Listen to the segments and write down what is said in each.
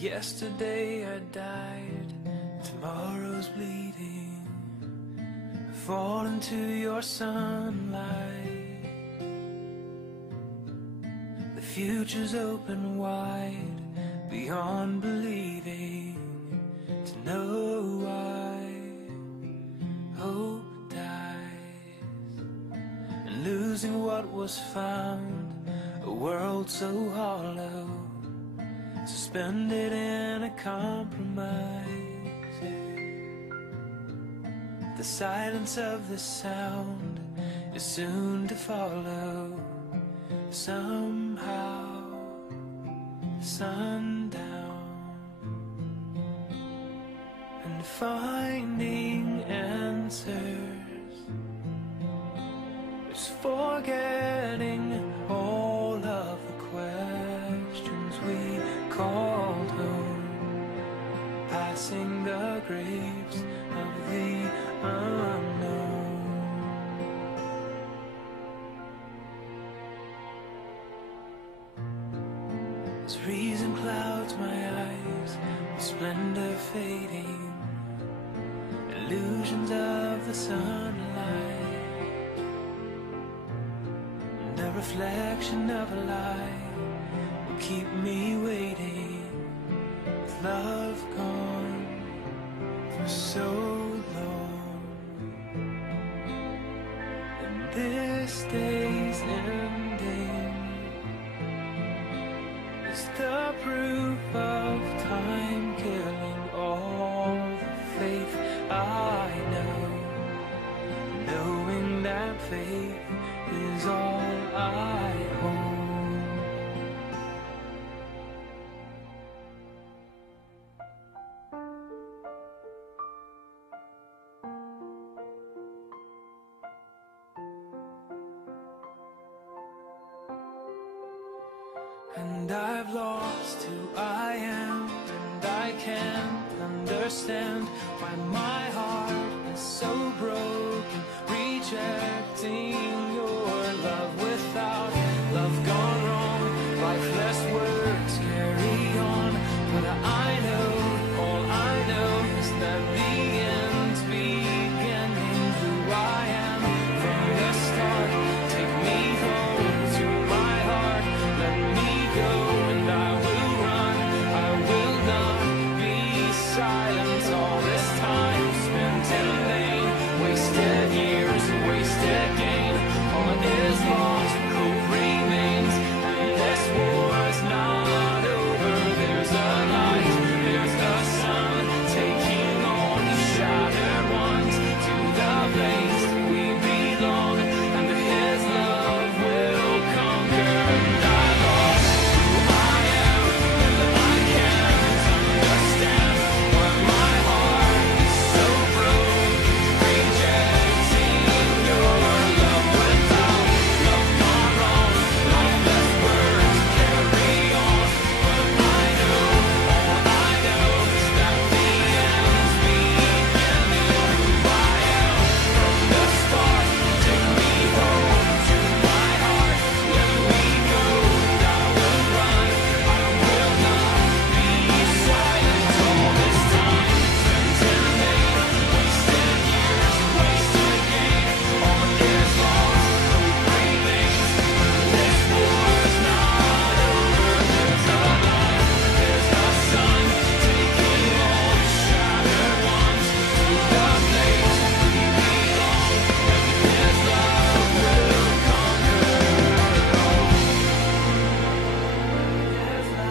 Yesterday I died, tomorrow's bleeding. Fall into your sunlight. The future's open wide, beyond believing. To know why hope dies, and losing what was found, a world so hollow, suspended in a compromise. The silence of the sound is soon to follow. Somehow, sundown, and finding answers is forgetting all of the questions we called home, passing the graves of the unknown. As reason clouds my eyes, the splendor fading, illusions of the sunlight, and a reflection of a lie will keep me waiting, with love gone for so long. And this day's ending is the proof of time killing all the faith I know, knowing that faith is all I hold. And I've lost who I am, and I can't understand why my heart is so broken, rejecting your love. Without love gone wrong, lifeless words carry on. But I know, all I know is that the end's beginning. Who I am from the start, take me home to my heart, let me go, and I will run, I will not be silent. All this time spent in vain, wasted years, wasted gain. All is lost, hope remains, and this war's not over. There's a light, there's a sun, taking all the shattered ones to the place we belong, and His love will conquer. And I lost who I am, and I can't understand why my heart is so broken, rejecting your love. Without love gone wrong, lifeless words carry on. But I know, all I know is that the end's beginning. Who I am from the start, take me home to my heart, let me go, and I will run, I will not be silent. All this time spent in vain, wasted years, wasted gain. All is lost, hope remains, and this war's not over. There's a light, there's a sun, taking all the shattered ones to the place we belong, and His love will conquer. His love will.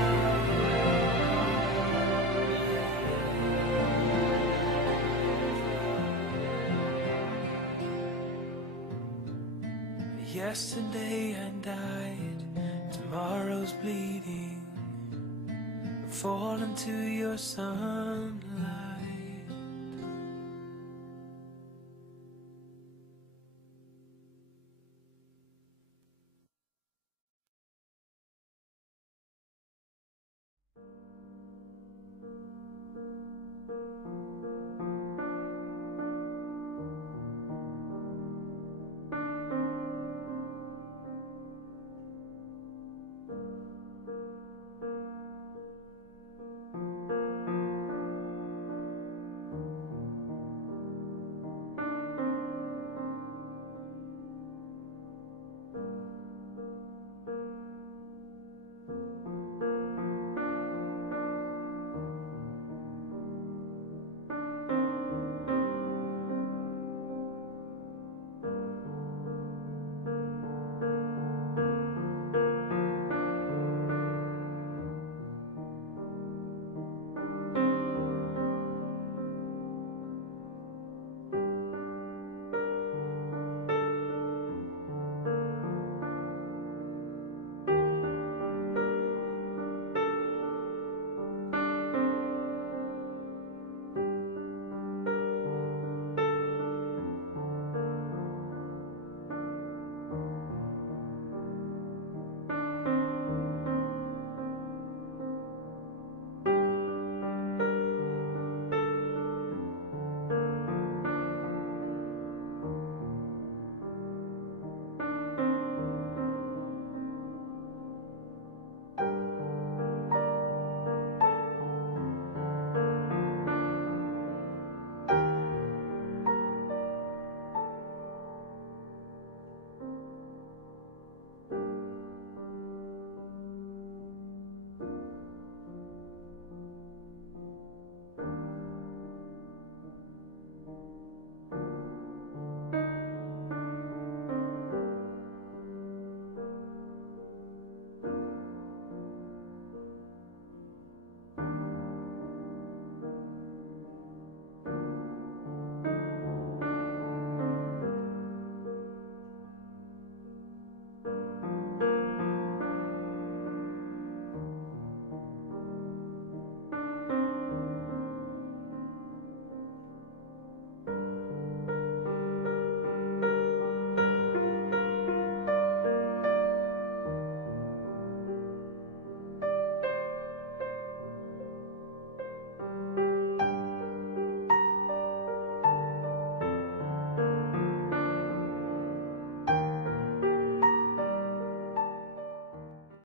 Yesterday I died, tomorrow's bleeding. Fall into your sunlight.